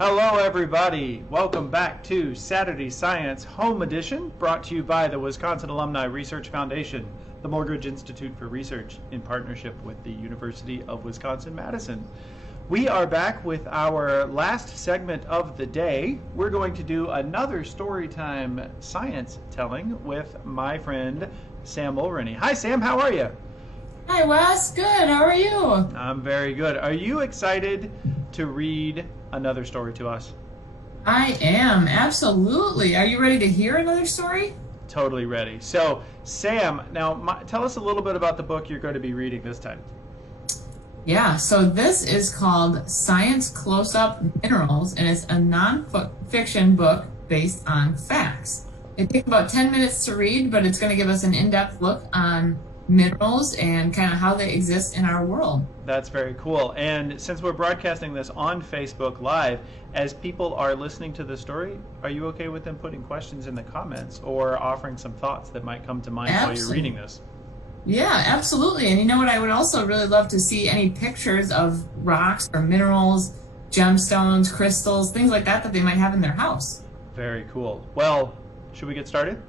Hello, everybody. Welcome back to Saturday Science Home Edition, brought to you by the Wisconsin Alumni Research Foundation, the Morgridge Institute for Research, in partnership with the University of Wisconsin-Madison. We are back with our last segment of the day. We're going to do another Storytime science telling with my friend Sam Mulroney. Hi, Sam. How are you? Hi, Wes. Good. How are you? I'm very good. Are you excited to read another story to us? I am. Absolutely. Are you ready to hear another story? Totally ready. So, Sam, now tell us a little bit about the book you're going to be reading this time. Yeah, so this is called Science Closeup Minerals, and it's a non-fiction book based on facts. It takes about 10 minutes to read, but it's going to give us an in-depth look on minerals and kind of how they exist in our world. That's very cool. And since we're broadcasting this on Facebook Live, as people are listening to the story, are you okay with them putting questions in the comments or offering some thoughts that might come to mind while you're reading this? Yeah, absolutely. And you know what? I would also really love to see any pictures of rocks or minerals, gemstones, crystals, things like that they might have in their house. Very cool. Well, should we get started?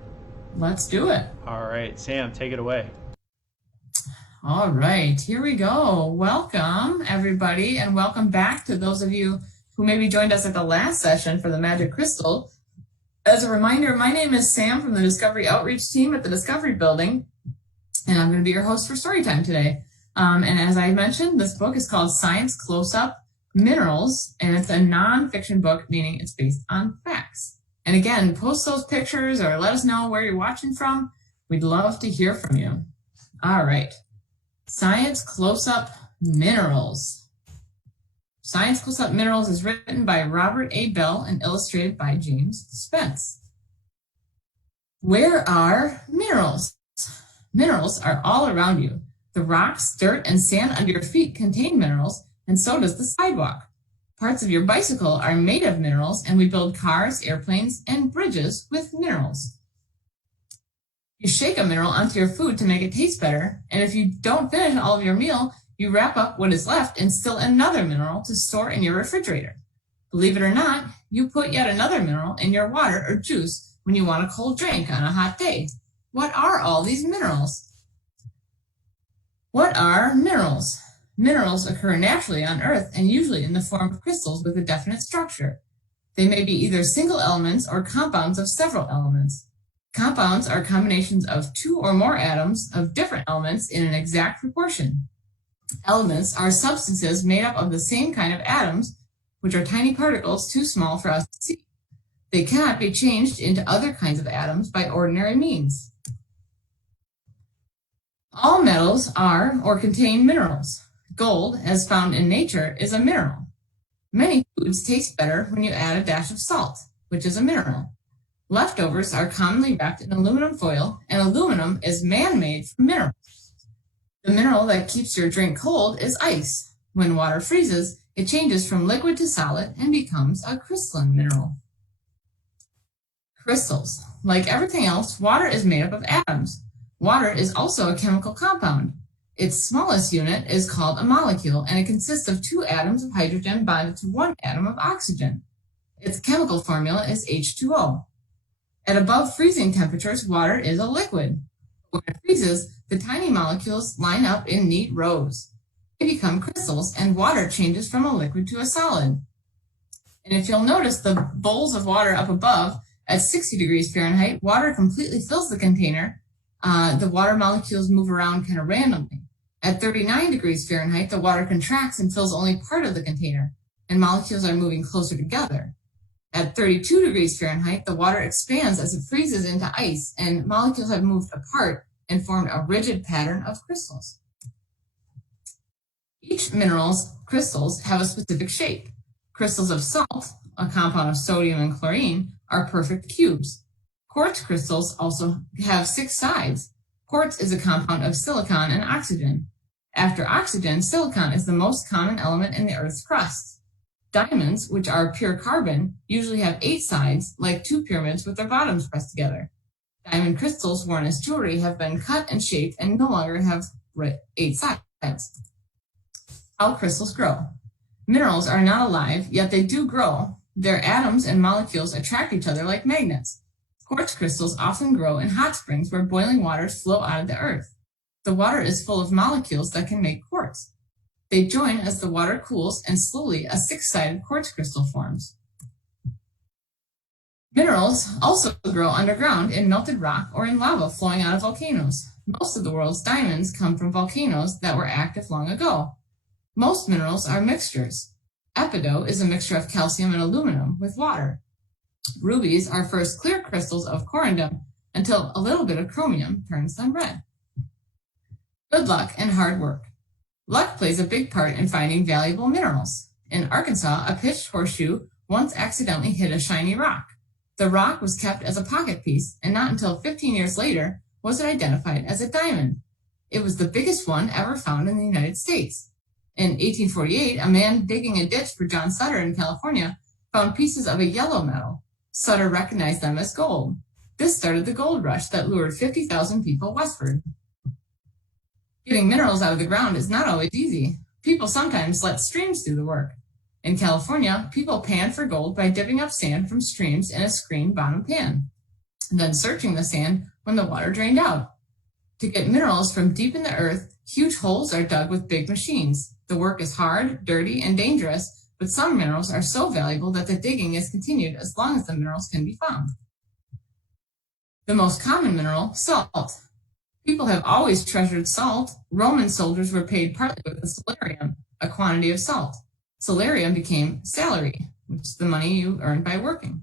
Let's do it. All right, Sam, take it away. All right, here we go. Welcome, everybody, and welcome back to those of you who maybe joined us at the last session for the Magic Crystal. As a reminder, my name is Sam from the Discovery Outreach team at the Discovery Building, and I'm going to be your host for Storytime today. And as I mentioned, this book is called Science Closeup Minerals, and it's a non-fiction book, meaning it's based on facts. And again, post those pictures or let us know where you're watching from. We'd love to hear from you. All right. Science Closeup Minerals. Science Closeup Minerals is written by Robert A. Bell and illustrated by James Spence. Where are minerals? Minerals are all around you. The rocks, dirt, and sand under your feet contain minerals, and so does the sidewalk. Parts of your bicycle are made of minerals, and we build cars, airplanes, and bridges with minerals. You shake a mineral onto your food to make it taste better, and if you don't finish all of your meal, you wrap up what is left and still another mineral to store in your refrigerator. Believe it or not, you put yet another mineral in your water or juice when you want a cold drink on a hot day. What are all these minerals? What are minerals? Minerals occur naturally on Earth and usually in the form of crystals with a definite structure. They may be either single elements or compounds of several elements. Compounds are combinations of two or more atoms of different elements in an exact proportion. Elements are substances made up of the same kind of atoms, which are tiny particles too small for us to see. They cannot be changed into other kinds of atoms by ordinary means. All metals are or contain minerals. Gold, as found in nature, is a mineral. Many foods taste better when you add a dash of salt, which is a mineral. Leftovers are commonly wrapped in aluminum foil, and aluminum is man-made from minerals. The mineral that keeps your drink cold is ice. When water freezes, it changes from liquid to solid and becomes a crystalline mineral. Crystals. Like everything else, water is made up of atoms. Water is also a chemical compound. Its smallest unit is called a molecule, and it consists of two atoms of hydrogen bonded to one atom of oxygen. Its chemical formula is H2O. At above freezing temperatures, water is a liquid. When it freezes, the tiny molecules line up in neat rows. They become crystals, and water changes from a liquid to a solid. And if you'll notice the bowls of water up above, at 60 degrees Fahrenheit, water completely fills the container. The water molecules move around kind of randomly. At 39 degrees Fahrenheit, the water contracts and fills only part of the container, and molecules are moving closer together. At 32 degrees Fahrenheit, the water expands as it freezes into ice, and molecules have moved apart and formed a rigid pattern of crystals. Each mineral's crystals have a specific shape. Crystals of salt, a compound of sodium and chlorine, are perfect cubes. Quartz crystals also have 6 sides. Quartz is a compound of silicon and oxygen. After oxygen, silicon is the most common element in the Earth's crust. Diamonds, which are pure carbon, usually have 8 sides, like 2 pyramids with their bottoms pressed together. Diamond crystals worn as jewelry have been cut and shaped and no longer have 8 sides. How crystals grow. Minerals are not alive, yet they do grow. Their atoms and molecules attract each other like magnets. Quartz crystals often grow in hot springs where boiling waters flow out of the earth. The water is full of molecules that can make quartz. They join as the water cools and slowly a six-sided quartz crystal forms. Minerals also grow underground in melted rock or in lava flowing out of volcanoes. Most of the world's diamonds come from volcanoes that were active long ago. Most minerals are mixtures. Epidote is a mixture of calcium and aluminum with water. Rubies are first clear crystals of corundum until a little bit of chromium turns them red. Good luck and hard work. Luck plays a big part in finding valuable minerals. In Arkansas, a pitched horseshoe once accidentally hit a shiny rock. The rock was kept as a pocket piece, and not until 15 years later was it identified as a diamond. It was the biggest one ever found in the United States. In 1848, a man digging a ditch for John Sutter in California found pieces of a yellow metal. Sutter recognized them as gold. This started the gold rush that lured 50,000 people westward. Getting minerals out of the ground is not always easy. People sometimes let streams do the work. In California, people panned for gold by dipping up sand from streams in a screened bottom pan, and then searching the sand when the water drained out. To get minerals from deep in the earth, huge holes are dug with big machines. The work is hard, dirty, and dangerous, but some minerals are so valuable that the digging is continued as long as the minerals can be found. The most common mineral, salt. People have always treasured salt. Roman soldiers were paid partly with the salarium, a quantity of salt. Salarium became salary, which is the money you earn by working.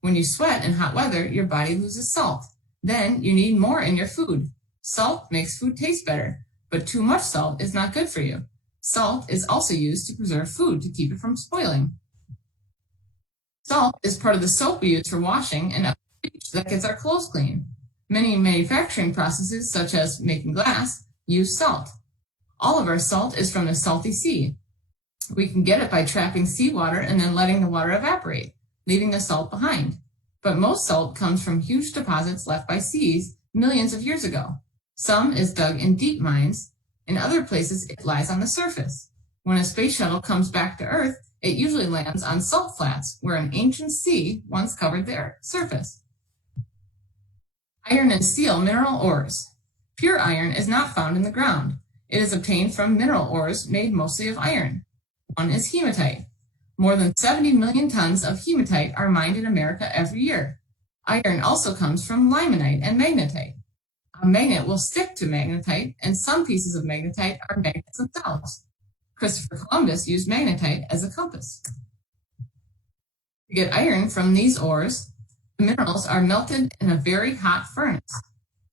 When you sweat in hot weather, your body loses salt. Then you need more in your food. Salt makes food taste better, but too much salt is not good for you. Salt is also used to preserve food to keep it from spoiling. Salt is part of the soap we use for washing and bleach that gets our clothes clean. Many manufacturing processes, such as making glass, use salt. All of our salt is from the salty sea. We can get it by trapping seawater and then letting the water evaporate, leaving the salt behind. But most salt comes from huge deposits left by seas millions of years ago. Some is dug in deep mines. In other places, it lies on the surface. When a space shuttle comes back to Earth, it usually lands on salt flats, where an ancient sea once covered the surface. Iron and steel mineral ores. Pure iron is not found in the ground. It is obtained from mineral ores made mostly of iron. One is hematite. More than 70 million tons of hematite are mined in America every year. Iron also comes from limonite and magnetite. A magnet will stick to magnetite, and some pieces of magnetite are magnets themselves. Christopher Columbus used magnetite as a compass. To get iron from these ores, the minerals are melted in a very hot furnace.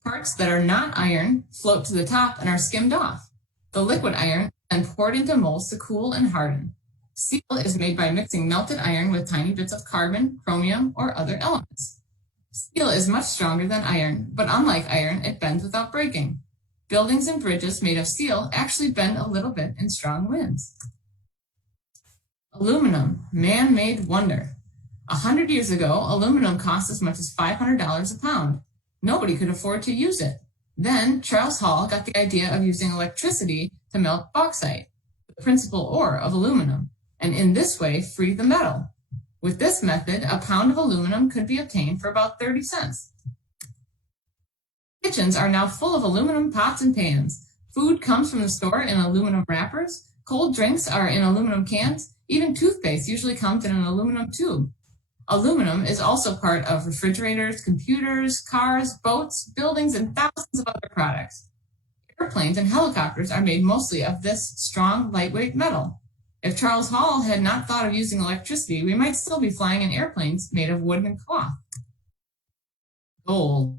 Parts that are not iron float to the top and are skimmed off. The liquid iron is then poured into molds to cool and harden. Steel is made by mixing melted iron with tiny bits of carbon, chromium, or other elements. Steel is much stronger than iron, but unlike iron, it bends without breaking. Buildings and bridges made of steel actually bend a little bit in strong winds. Aluminum, man-made wonder. 100 years ago, aluminum cost as much as $500 a pound. Nobody could afford to use it. Then Charles Hall got the idea of using electricity to melt bauxite, the principal ore of aluminum, and in this way free the metal. With this method, a pound of aluminum could be obtained for about 30 cents. Kitchens are now full of aluminum pots and pans. Food comes from the store in aluminum wrappers. Cold drinks are in aluminum cans. Even toothpaste usually comes in an aluminum tube. Aluminum is also part of refrigerators, computers, cars, boats, buildings, and thousands of other products. Airplanes and helicopters are made mostly of this strong, lightweight metal. If Charles Hall had not thought of using electricity, we might still be flying in airplanes made of wood and cloth. Gold.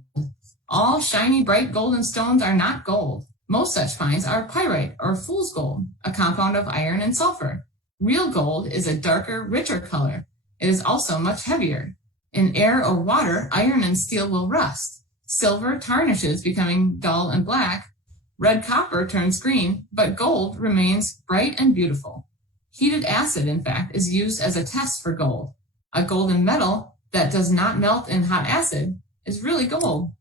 All shiny, bright golden stones are not gold. Most such finds are pyrite or fool's gold, a compound of iron and sulfur. Real gold is a darker, richer color. It is also much heavier. In air or water, iron and steel will rust. Silver tarnishes, becoming dull and black. Red copper turns green, but gold remains bright and beautiful. Heated acid, in fact, is used as a test for gold. A golden metal that does not melt in hot acid is really gold.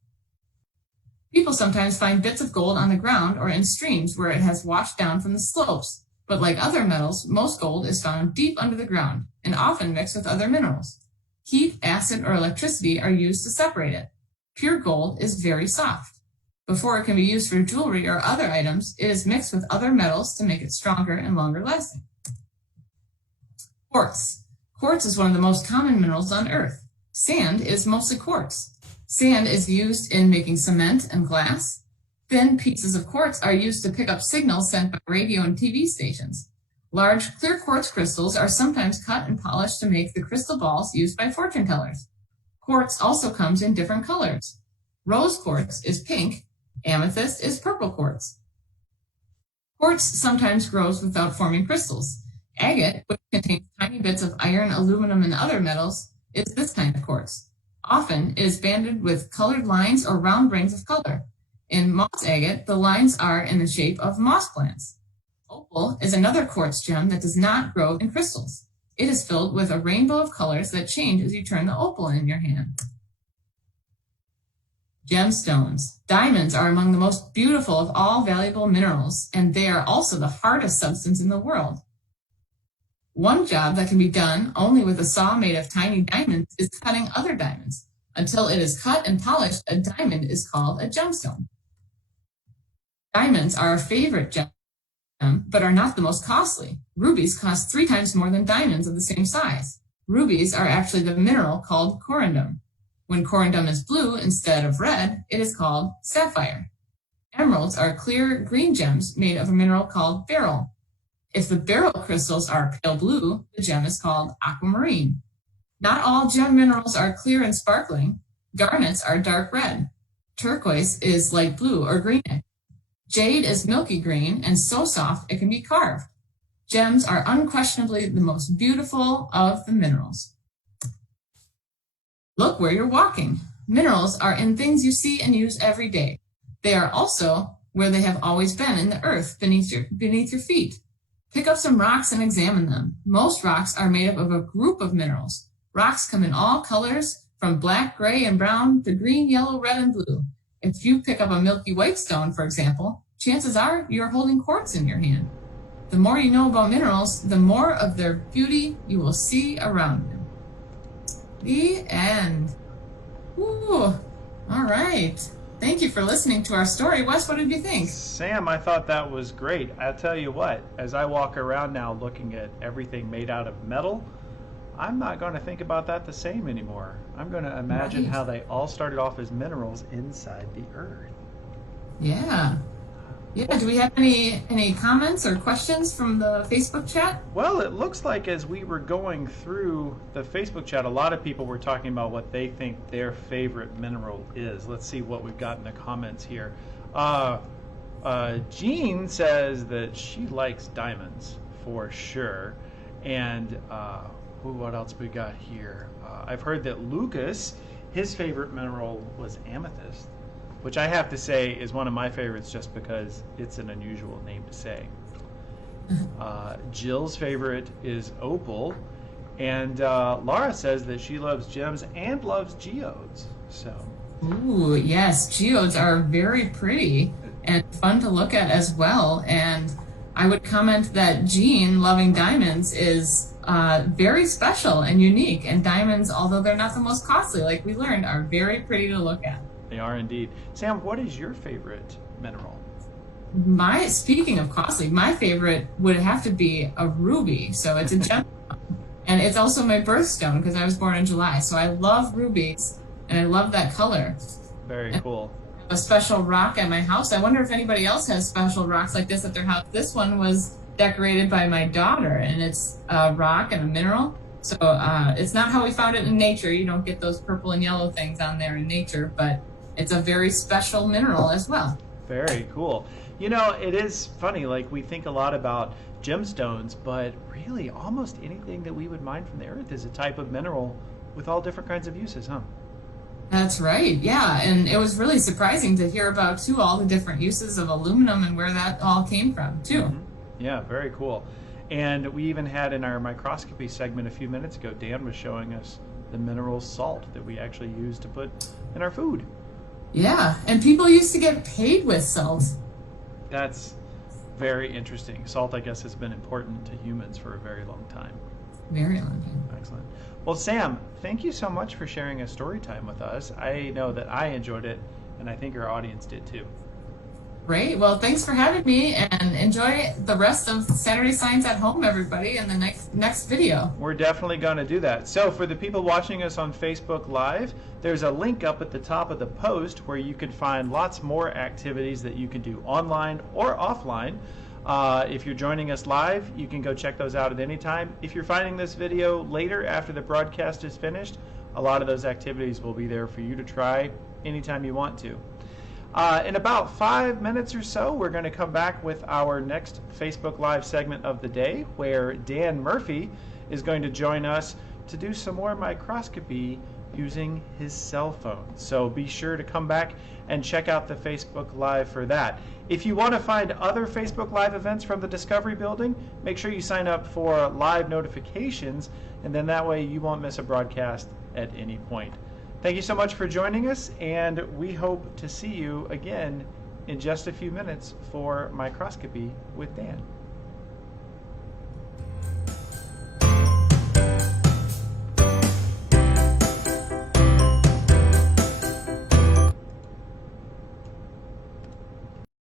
People sometimes find bits of gold on the ground or in streams where it has washed down from the slopes. But like other metals, most gold is found deep under the ground and often mixed with other minerals. Heat, acid, or electricity are used to separate it. Pure gold is very soft. Before it can be used for jewelry or other items, it is mixed with other metals to make it stronger and longer lasting. Quartz. Quartz is one of the most common minerals on Earth. Sand is mostly quartz. Sand is used in making cement and glass. Thin pieces of quartz are used to pick up signals sent by radio and TV stations. Large, clear quartz crystals are sometimes cut and polished to make the crystal balls used by fortune tellers. Quartz also comes in different colors. Rose quartz is pink. Amethyst is purple quartz. Quartz sometimes grows without forming crystals. Agate, which contains tiny bits of iron, aluminum, and other metals, is this kind of quartz. Often, it is banded with colored lines or round rings of color. In moss agate, the lines are in the shape of moss plants. Opal is another quartz gem that does not grow in crystals. It is filled with a rainbow of colors that change as you turn the opal in your hand. Gemstones. Diamonds are among the most beautiful of all valuable minerals, and they are also the hardest substance in the world. One job that can be done only with a saw made of tiny diamonds is cutting other diamonds. Until it is cut and polished, a diamond is called a gemstone. Diamonds are a favorite gem, but are not the most costly. Rubies cost 3 times more than diamonds of the same size. Rubies are actually the mineral called corundum. When corundum is blue instead of red, it is called sapphire. Emeralds are clear green gems made of a mineral called beryl. If the beryl crystals are pale blue, the gem is called aquamarine. Not all gem minerals are clear and sparkling. Garnets are dark red. Turquoise is light blue or greenish. Jade is milky green and so soft it can be carved. Gems are unquestionably the most beautiful of the minerals. Look where you're walking. Minerals are in things you see and use every day. They are also where they have always been, in the earth beneath your feet. Pick up some rocks and examine them. Most rocks are made up of a group of minerals. Rocks come in all colors, from black, gray, and brown to green, yellow, red, and blue. If you pick up a milky white stone, for example, chances are you're holding quartz in your hand. The more you know about minerals, the more of their beauty you will see around you. The end. Ooh, all right. Thank you for listening to our story. Wes, what did you think? Sam, I thought that was great. I'll tell you what, as I walk around now looking at everything made out of metal, I'm not going to think about that the same anymore. I'm going to imagine how they all started off as minerals inside the earth. Yeah. Yeah, do we have any comments or questions from the Facebook chat? Well, it looks like as we were going through the Facebook chat, a lot of people were talking about what they think their favorite mineral is. Let's see what we've got in the comments here. Jean says that she likes diamonds for sure. And what else we got here? I've heard that Lucas, his favorite mineral was amethyst, which I have to say is one of my favorites just because it's an unusual name to say. Jill's favorite is opal, and Laura says that she loves gems and loves geodes. So. Ooh, yes, geodes are very pretty and fun to look at as well. And I would comment that Jean, loving diamonds, is very special and unique. And diamonds, although they're not the most costly, like we learned, are very pretty to look at. They are indeed. Sam, what is your favorite mineral? Speaking of costly, my favorite would have to be a ruby. So it's a gem, and it's also my birthstone because I was born in July. So I love rubies, and I love that color. Very cool. I have a special rock at my house. I wonder if anybody else has special rocks like this at their house. This one was decorated by my daughter, and it's a rock and a mineral. So it's not how we found it in nature. You don't get those purple and yellow things on there in nature, but it's a very special mineral as well. Very cool. You know, it is funny, like we think a lot about gemstones, but really almost anything that we would mine from the earth is a type of mineral with all different kinds of uses, huh? That's right, yeah. And it was really surprising to hear about, too, all the different uses of aluminum and where that all came from, too. Mm-hmm. Yeah, very cool. And we even had in our microscopy segment a few minutes ago, Dan was showing us the mineral salt that we actually use to put in our food. Yeah, and people used to get paid with salt. That's very interesting. Salt, I guess, has been important to humans for a very long time. Very long time. Excellent. Well, Sam, thank you so much for sharing a story time with us. I know that I enjoyed it, and I think our audience did too. Great. Well, thanks for having me, and enjoy the rest of Saturday Science at Home, everybody, in the next video. We're definitely going to do that. So for the people watching us on Facebook Live, there's a link up at the top of the post where you can find lots more activities that you can do online or offline. If you're joining us live, you can go check those out at any time. If you're finding this video later after the broadcast is finished, a lot of those activities will be there for you to try anytime you want to. In about 5 minutes or so, we're going to come back with our next Facebook Live segment of the day, where Dan Murphy is going to join us to do some more microscopy using his cell phone. So be sure to come back and check out the Facebook Live for that. If you want to find other Facebook Live events from the Discovery Building, make sure you sign up for live notifications, and then that way you won't miss a broadcast at any point. Thank you so much for joining us, and we hope to see you again in just a few minutes for Microscopy with Dan.